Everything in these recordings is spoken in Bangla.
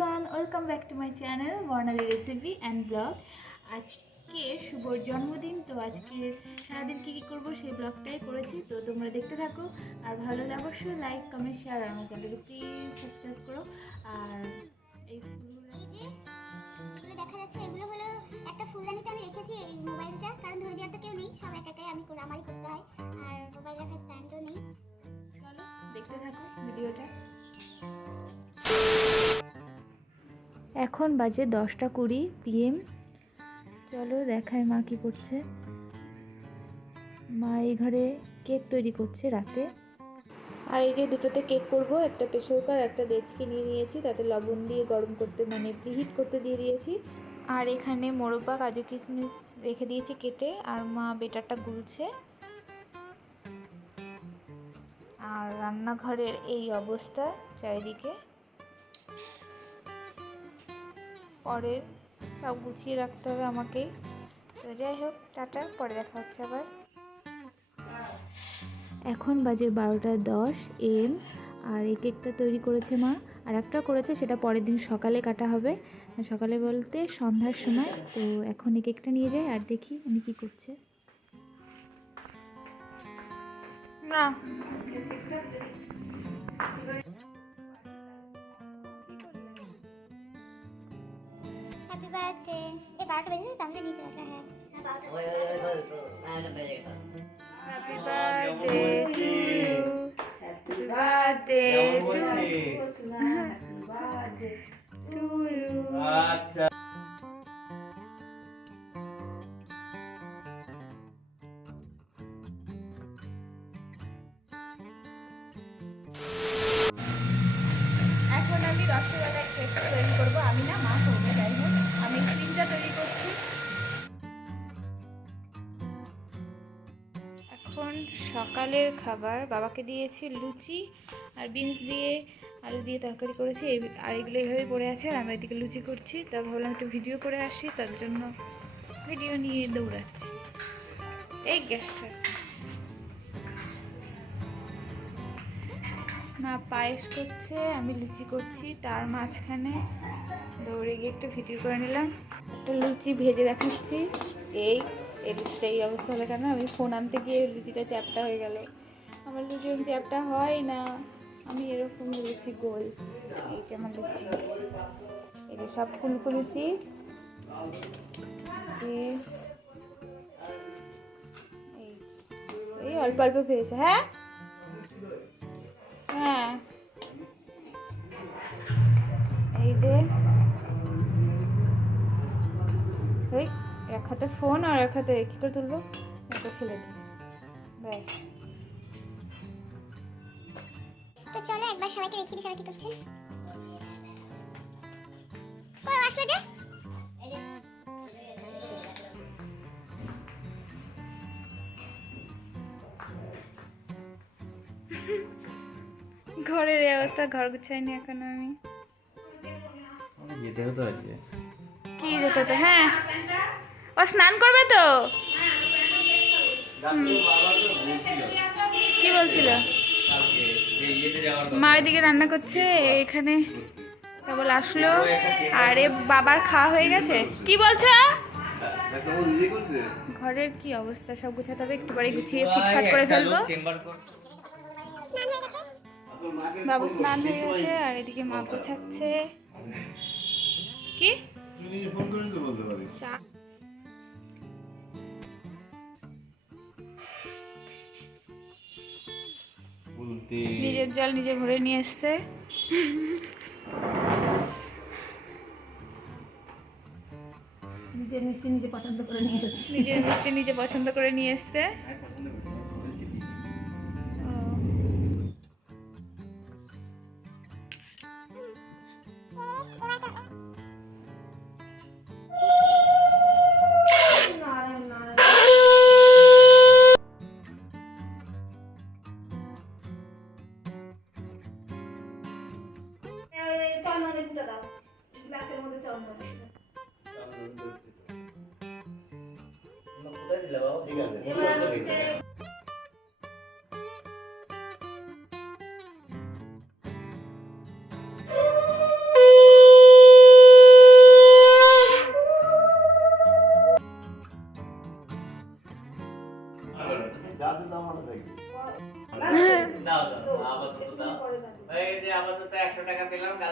Everyone, welcome back to my channel Barnali recipe and blog. আজকে শুভর জন্মদিন, তো আজকে সারাদিন কী কী করবো সেই ব্লগটাই করেছি। তো তোমরা দেখতে থাকো, আর ভালো লাগলে অবশ্যই লাইক, কমেন্ট, শেয়ার, আর আমার চ্যানেলকে প্লিজ সাবস্ক্রাইব করো। আর এই ফুলগুলো দেখা যাচ্ছে, এগুলো হলো একটা ফুলদানিতে আমি রেখেছি এই মোবাইলটা, কারণ ধরে দেওয়ার তো কেউ নেই, সব একাই আমি করে আমারই করতে হয়, আর মোবাইল রাখার স্ট্যান্ডও নেই। চলো দেখতে থাকো ভিডিওটা। এখন বাজে 10:20 PM। চলো দেখায় মা কি করছে। মা এই ঘরে কেক তৈরি করছে রাতে। আর এই যে দুটোতে কেক করব, একটা প্রেসার কুকার, একটা ডেচকি নিয়ে নিয়েছি, তাতে লবণ দিয়ে গরম করতে প্রিহিট করতে দিয়ে দিয়েছি। আর এখানে মোরব্বা, কাজু কিশমিশ রেখে দিয়েছি কেটে, আর মা বেটারটা গুলছে। আর রান্নাঘরের এই অবস্থা চারিদিকে, পরে সব গুছিয়ে রাখতে হবে আমাকেই। তো যাই হোক, টাটা, পরে দেখা হচ্ছে আবার। এখন বাজে 12:10 AM। আর এই কেকটা তৈরি করেছে মা, আর একটা করেছে সেটা পরের দিন সকালে কাটা হবে, সকালে বলতে সন্ধ্যার সময়। তো এখন এই কেকটা নিয়ে যাই আর দেখি উনি কী করছে। না হ্যাপি বার্থডে। এই 12টা বেজে তো আমরা নিচে আসা। হ্যাঁ, happy birthday to you, happy birthday to you. আচ্ছা, এখন আমি রসগোল্লা কেক তৈরি করবো। আমি না, মা করবে। যাই হোক, আমি ক্রিমটা তৈরি করছি। এখন সকালের খাবার বাবাকে দিয়েছি, লুচি আর বিনস দিয়ে আলু দিয়ে তরকারি করেছি, আর এগুলো এইভাবে পড়ে আছে, আর আমি এদিকে লুচি করছি। তা ভাবলাম একটু ভিডিও করে আসি, তার জন্য ভিডিও নিয়ে দৌড়াচ্ছি। এই গ্যাসটা মা পায়েস করছে, আমি লুচি করছি, তার মাঝখানে দৌড়ে গিয়ে একটু ভিডিও করে নিলাম। একটা লুচি ভেজে দেখাচ্ছি। এই লুচিটা এই অবস্থা হলে কেন? আমি ফোন আনতে গিয়ে লুচিটা চ্যাপটা হয়ে গেল। আমার লুচি চ্যাপটা হয় না, আমি এরকম লুচি গোল। এই যে আমার লুচি, এই যে সব ফুলকো লুচি, এই অল্প অল্প পেয়েছে। হ্যাঁ হ্যাঁ, এই যে ওই এক হাতে ফোন আর এক হাতে কী করে তুলবো, এটা ফেলে দিই, ব্যাস। তো চলো একবার সবাইকে দেখিয়ে দিই সবাই কি করছে। কই আসলো যে? ঘরের এই অবস্থা, ঘর গুছাইনি এখনো আমি। যেতে হতো আজকে। কি যেতে হতো? হ্যাঁ, ও স্নান করবে তো। কি বলছিল? মা ওইদিকে রান্না করছে, এখানে কেবল আসলো, আর এ বাবার খাওয়া হয়ে গেছে। কি বলছো? ঘরের কি অবস্থা, সব গুছাতে হবে, একটু পরে গুছিয়ে ফিটফাট করে ফেলবো। বাবু স্নান হয়ে গেছে, আর এদিকে মা গোছাচ্ছে। কি চা? নিজের জল নিজে ভরে নিয়ে এসছে। নিজের মিষ্টি নিজে পছন্দ করে নিয়ে এসেছে। নিজের মিষ্টি নিজে পছন্দ করে নিয়ে এসছে। চন্দনের দাও, গ্লাসের মধ্যে চন্দন। এবার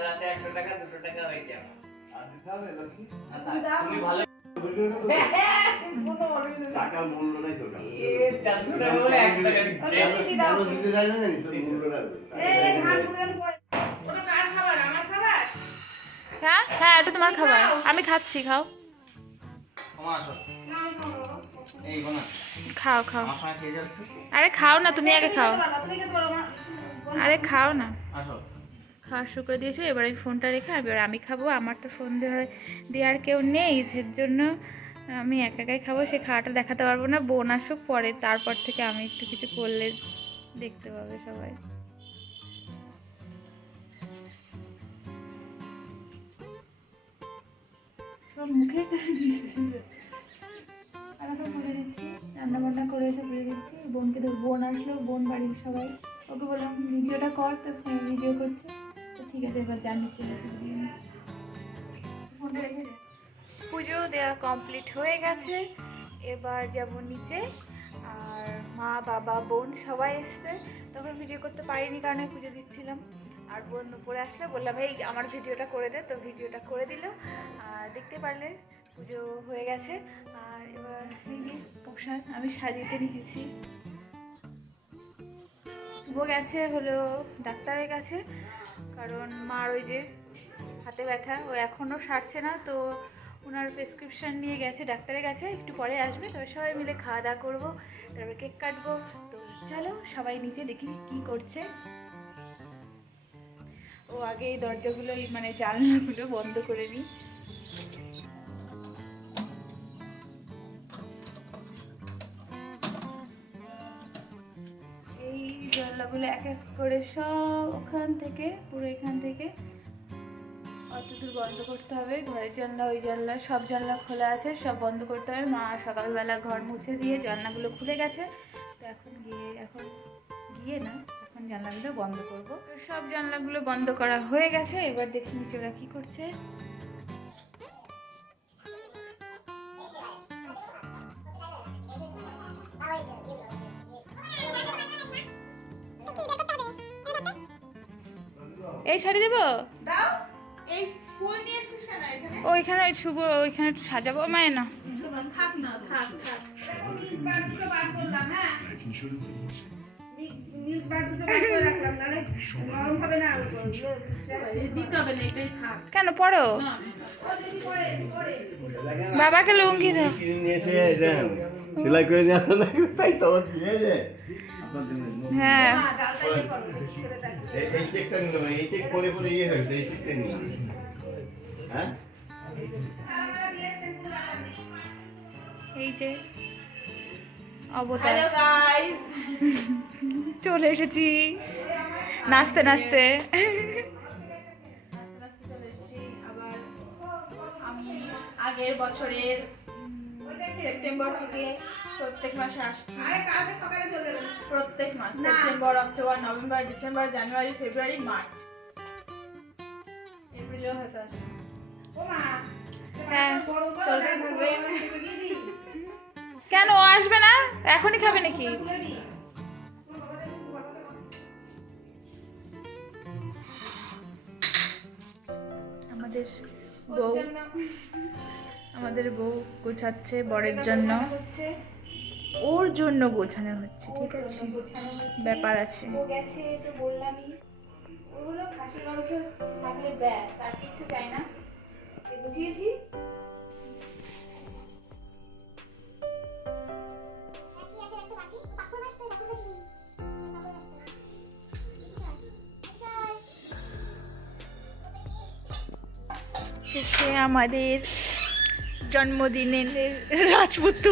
রাতে 100 টাকা 200 টাকা হয়ে যাবে। আর দিতে হবে নাকি? তুমি ভালো টাকার মূল্য নাই তো টাকা। এ 400 টাকা বলে 1 টাকা দিচ্ছে। মানুষ দিতে যায় না জানিস তোর মূল্য নাই। হ্যাঁ হ্যাঁ, এটা তোমার খাবার, আমি খাচ্ছি, খাও ক্ষমা আসো। এই বোনা খাও খাও। আমার সঙ্গে খেয়ে যাও একটু। আরে খাও না, তুমি আগে খাও। আরে খাও না। আসো। খাওয়া শুরু করে দিয়েছো, এবার আমি ফোনটা রেখে এবার আমি খাবো। আমার তো ফোন দেওয়ার কেউ নেই, এর জন্য আমি একা একাই খাবো। সে খাওয়াটা দেখাতে পারবো না, বোন আসুক পরে, তারপর থেকে আমি একটু কিছু করলে দেখতে পাবে সবাই। সব মুখে আমি এখন বলে দিচ্ছি, রান্না বান্না করে এসে বলে দিচ্ছি বোনকে। বোন আসলো, বোন বাড়ির সবাই, ওকে বললাম ভিডিওটা কর, তো ভিডিও করছে। তো ঠিক আছে, এবার জানাচ্ছি ফোনটা রেখে দে। পুজো দেওয়া কমপ্লিট হয়ে গেছে, এবার যাব নিচে। আর মা বাবা বোন সবাই এসছে, তখন ভিডিও করতে পারিনি কারণ আমি পুজো দিচ্ছিলাম। আর বোন উপরে আসলে বললাম এই আমার ভিডিওটা করে দে, তো ভিডিওটা করে দিল। আর দেখতে পারলে পুজো হয়ে গেছে। আর এবার এই যে প্রসাদ আমি সাজিয়ে নিয়েছি। শুভ গেছে হলো ডাক্তারের কাছে, কারণ মার ওই যে হাতে ব্যথা, ও এখনও সারছে না, তো ওনার প্রেসক্রিপশান নিয়ে গেছে ডাক্তারের কাছে, একটু পরে আসবে। তবে সবাই মিলে খাওয়া দাওয়া করবো, তারপর কেক কাটবো। তো চলো সবাই নিচে দেখি কি করছে। ও আগে এই দরজাগুলো মানে জানলাগুলো বন্ধ করে নিই। এই জানলাগুলো এক এক করে সব ওখান থেকে পুরো এখান থেকে অতদূর বন্ধ করতে হবে। ঘরের জানলা, ওই জানলা, সব জানলা খোলা আছে, সব বন্ধ করতে হবে। মা সকালবেলা ঘর মুছে দিয়ে জানলাগুলো খুলে গেছে, তো এখন গিয়ে না এখন জানলাগুলো বন্ধ করব। তো সব জানলাগুলো বন্ধ করা হয়ে গেছে, এবার দেখি নিচে ওরা কী করছে। এই শাড়ি দেবো, এই ফুল নিয়ে এসেছিস কেন এখানে? ওইখানে ওই শুভ ওইখানে একটু সাজাবো। মায়ের না থাক না, থাক থাক। কেন পড়ো? বাবাকে লুঙ্গি দাও। সেলাই করে তাই তো হ্যাঁ এই চেকটা নিলাম, এই চেক করে করে ইয়ে হয়েছে, এই চেকটা নিলাম। হ্যাঁ এই যে অবতার গাইস চলে এসেছি নাচতে নাচতে চলে এসেছি। আবার আমি আগের বছরের সেপ্টেম্বর থেকে প্রত্যেক মাসে আসছি। প্রত্যেক মাস সেপ্টেম্বর, অক্টোবর, নভেম্বর, ডিসেম্বর, জানুয়ারি, ফেব্রুয়ারি, মার্চ, এপ্রিলেও হয়তো আসবে। হ্যাঁ চলতে থাকবে। কেন ও আসবে না? এখনই খাবে নাকি? আমাদের বউ গোছাচ্ছে বরের জন্য, ওর জন্য গোছানো হচ্ছে। ঠিক আছে, ব্যাপার আছে। ও গেছে তো বললামই, ওগুলো খাসির মাংস থাকলে ব্যাস, আর কিছু চাই না। বুঝিয়েছি। আমাদের জন্মদিনের রাজপুত্র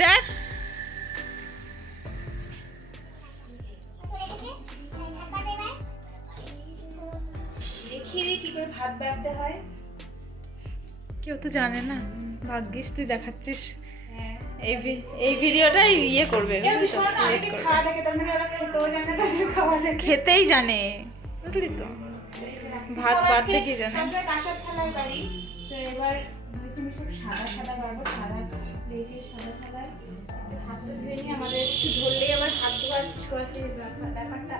দেখ দেখিয়ে দিই কি করে ভাত বাড়তে হয়। কেউ তো জানে না, ভাগ্যিস তুই দেখাচ্ছিস। এই ভিডিওটাই ইয়ে করবে, খেতেই জানে, বুঝলি তো, ভাত বাড়তে কি জানে। কাঁসার থালায় বাড়ি, তো এবার সাদা সাদা বাড়বো, সাদা প্লেটে সাদা থালায় হাত তো ধুয়ে নিয়ে আমাদের কিছু ধরলেই আবার হাত ধোয়ার ছোঁয়াচে ব্যাপারটা।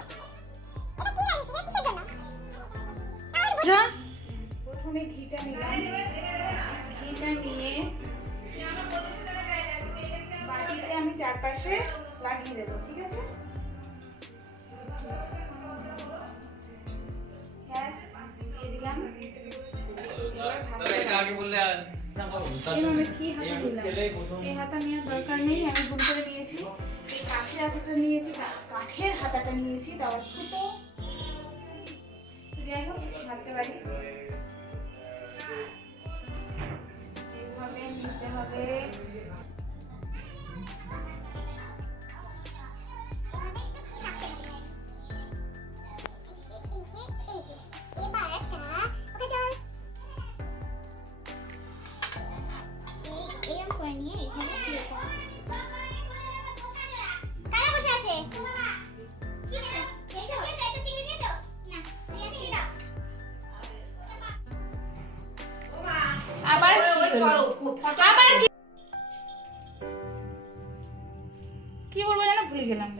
প্রথমে ঘিটা নিলাম, ঘিটা নিয়ে বাটিতে আমি চারপাশে লাগিয়ে দেবো, ঠিক আছে? ব্যাস, দিয়ে দিলাম। এইভাবে কি হাতা দিলাম? এই হাতা নেওয়ার দরকার নেই, আমি ভুল করে নিয়েছি। এই কাঠের হাতাটা নিয়েছি, কাঠের হাতাটা নিয়েছি, তাও ছোটো। যাই হোক, ভাবতে পারি এইভাবে নিতে হবে। আবার কি বলবো জানো, ভুলে গেলাম।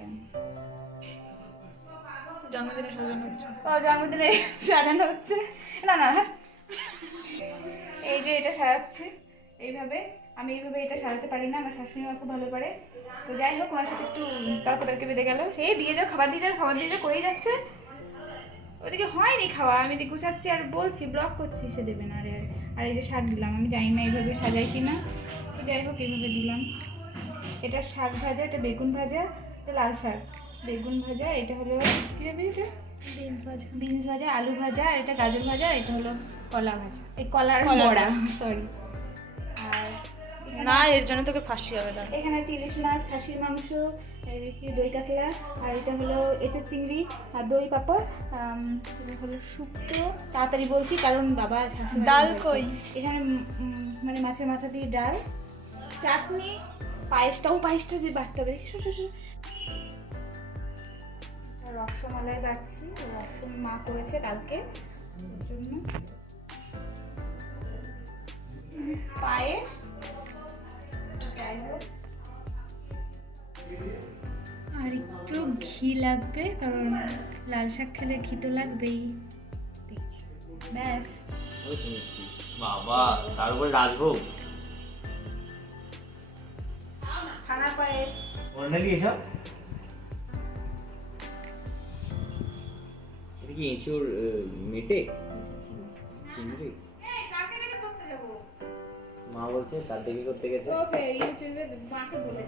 জন্মদিনে সাজানো হচ্ছে, জন্মদিনে সাজানো হচ্ছে না না, এই যে এটা সাজাচ্ছে এইভাবে। আমি এইভাবে এটা সাজাতে পারি না, আমার শাশুড়ি মা খুব ভালো পারে। তো যাই হোক, ওনার সাথে একটু তর্কতর্কে বেঁধে গেল। সেই দিয়ে যাও, খাবার দিয়ে যাও, খাবার দিয়ে যাও করেই যাচ্ছে। ওদিকে হয়নি খাওয়া, আমি এদিকে গুছাচ্ছি আর বলছি, ব্লক করছি, সে দেবে না। আর এই যে শাক দিলাম, আমি জানি না এইভাবে সাজাই কিনা, তো যাই হোক এইভাবে দিলাম। এটা শাক ভাজা, এটা বেগুন ভাজা, এটা লাল শাক, বেগুন ভাজা, এটা হলো কী হবে, এটা বিনস ভাজা, আলু ভাজা, আর এটা গাজর ভাজা, আর এটা হলো কলা ভাজা, এই কলার বড়া, সরি। আর না, এর জন্য তোকে ফাঁসি হবে না। এখানে আছে ইলিশ মাছ, খাসির মাংস, দই কাতলা, আর এটা হলো এঁচো চিংড়ি, আর দই পাঁপড়, এটা হলো শুক্তো। তাড়াতাড়ি বলছি কারণ বাবা শাশুড়ি ডাল কই? এখানে মানে মাছের মাথা দিয়ে ডাল, চাটনি, পায়েসটা দিয়ে বাটতে হবে। রসমালাই বাটছি, মা করেছে কালকে, ওর জন্য পায়েস। যাই হোক, আর একটু ঘি লাগবে, কারণ লাল শাক খেলে ঘি তো লাগবেই। ব্যাস, বাবা, তার উপরে রাজভোগ, ছানা পায়েস। বর্ণালী এসব এটা কি এঁচোর মেটে চিংড়ি? মা বলছে তার দিকে করতে গেছে। ইউটিউবে মাকে বলে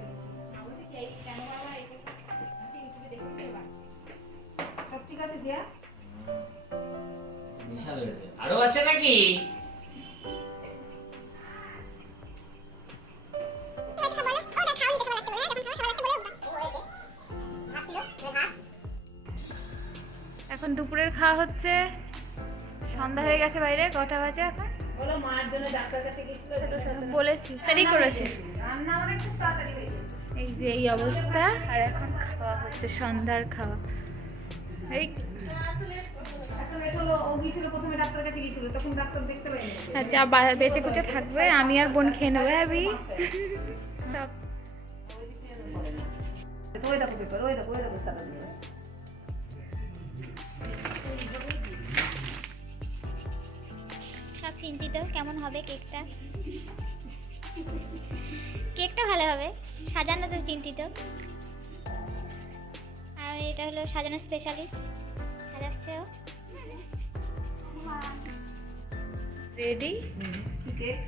দিয়েছি, কেন বাবা ইউটিউবে দেখতে পাচ্ছি। সব ঠিক আছে দিয়া? বিশাল হয়েছে। আরো আছে নাকি? এখন দুপুরের খাওয়া হচ্ছে, সন্ধ্যা হয়ে গেছে, বাইরে কটা বাজে এখন? বলো, মার জন্য ডাক্তার কাছে গেছিল, বলেছি তাড়াতাড়ি করেছে। রান্না অনেক খুব তাড়াতাড়ি হয়ে গেছে। এই যে এই অবস্থা, আর এখন খাওয়া হচ্ছে সন্ধ্যার খাওয়া। এই এখন এটা হলো, ও গিয়েছিল প্রথমে ডাক্তার কাছে গিয়েছিল, তখন ডাক্তার দেখতে পাইনি। আচ্ছা, বেঁচে কুচে থাকবে, আমি আর বোন খেয়ে নেবো। আমি সব ওই দেখো পেপার, ওই দেখো সাদা দিয়ে। সব চিন্তিত কেমন হবে কেকটা। কেকটা ভালো হবে, সাজানো তো চিন্তিত। আর এটা হলো সাজানো স্পেশালিস্ট, সাজাচ্ছে ও। Ready cake.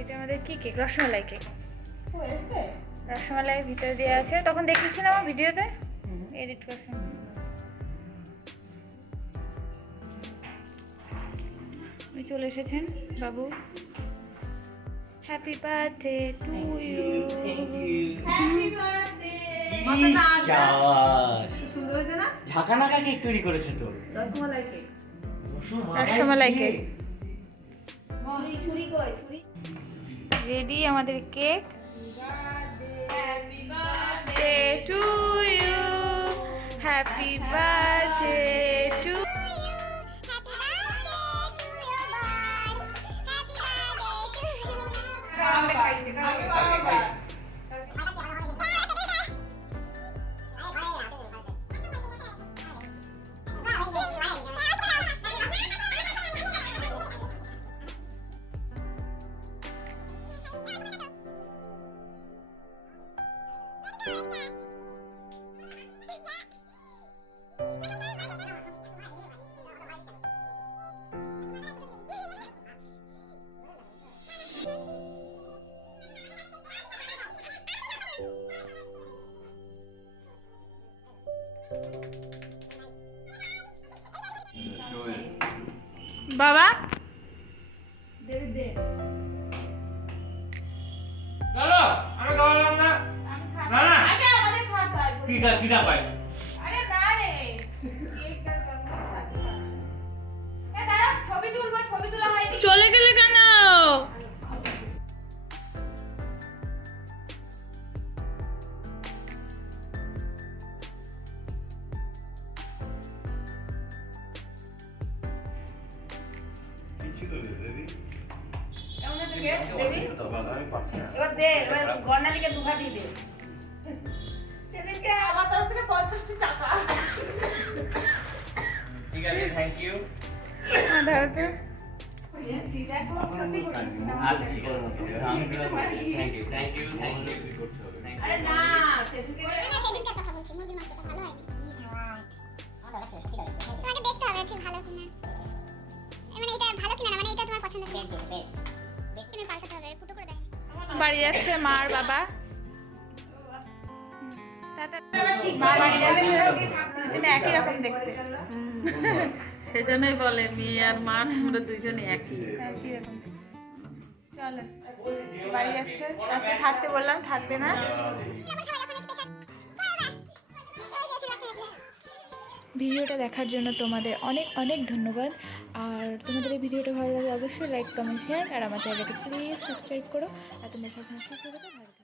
এটা আমাদের কি কেক? রসমালাই কেক। ও এসছে? রসমালাই ভিতরে দেওয়া আছে, তখন দেখিয়েছি না আমার ভিডিওতে, এডিট করছি। চলে এসেছেন বাবু। Happy birthday to you. Happy birthday. সুন্দর হয়েছে না? ঝাঁকানাকা কেক তৈরি করেছে তো। রসমালাই কেক। রসমালাই কেক ছুরি কই? ছুরি রেডি আমাদের cake. Happy birthday to you, happy birthday to. বাবা চলো আমি খাওয়ালাম না না না আগে আমাদের খাওয়াতে হয় কিটা পাই আরে না রে দাঁড়া ছবি তুলবো ছবি তোলা হয়নি চলে গেলে কেন কিছু করবে দেবী কেমন আছে কে দেবী এবার দে এবার বর্ণালীকে দুঘা দিয়ে দে সেদিনকে আমার তরফ থেকে 50টি টাকা ঠিক আছে থ্যাংক ইউ আধারটা আচ্ছা ঠিক আছে আমি থ্যাংক ইউ আরে না সেদিনকে সেদিনকে কথা বলছি মুরগির মাংসটা ভালো হয়নি তোমাকে দেখতে হবে ঠিক ভালো কিনা মানে এটা ভালো কিনা না মানে এটা তোমার পছন্দ কিনা দেখতে আমি পাল্টাতে হবে ফুটো করে দেয়নি বাড়ি যাচ্ছে মা আর বাবা মা বাড়ি যাচ্ছে এটা একই রকম দেখতে সেজন্যই বলে মেয়ে আর মা আমরা দুইজনে একই একই রকম চলো বাড়ি যাচ্ছে আজকে থাকতে বললাম থাকবে না ভিডিওটা দেখার জন্য তোমাদের অনেক অনেক ধন্যবাদ আর তোমাদের এই ভিডিওটা ভালো লাগে অবশ্যই লাইক কমেন্ট শেয়ার আর আমার চ্যানেলটাকে প্লিজ সাবস্ক্রাইব করো আর তোমরা সব ভালো থাকো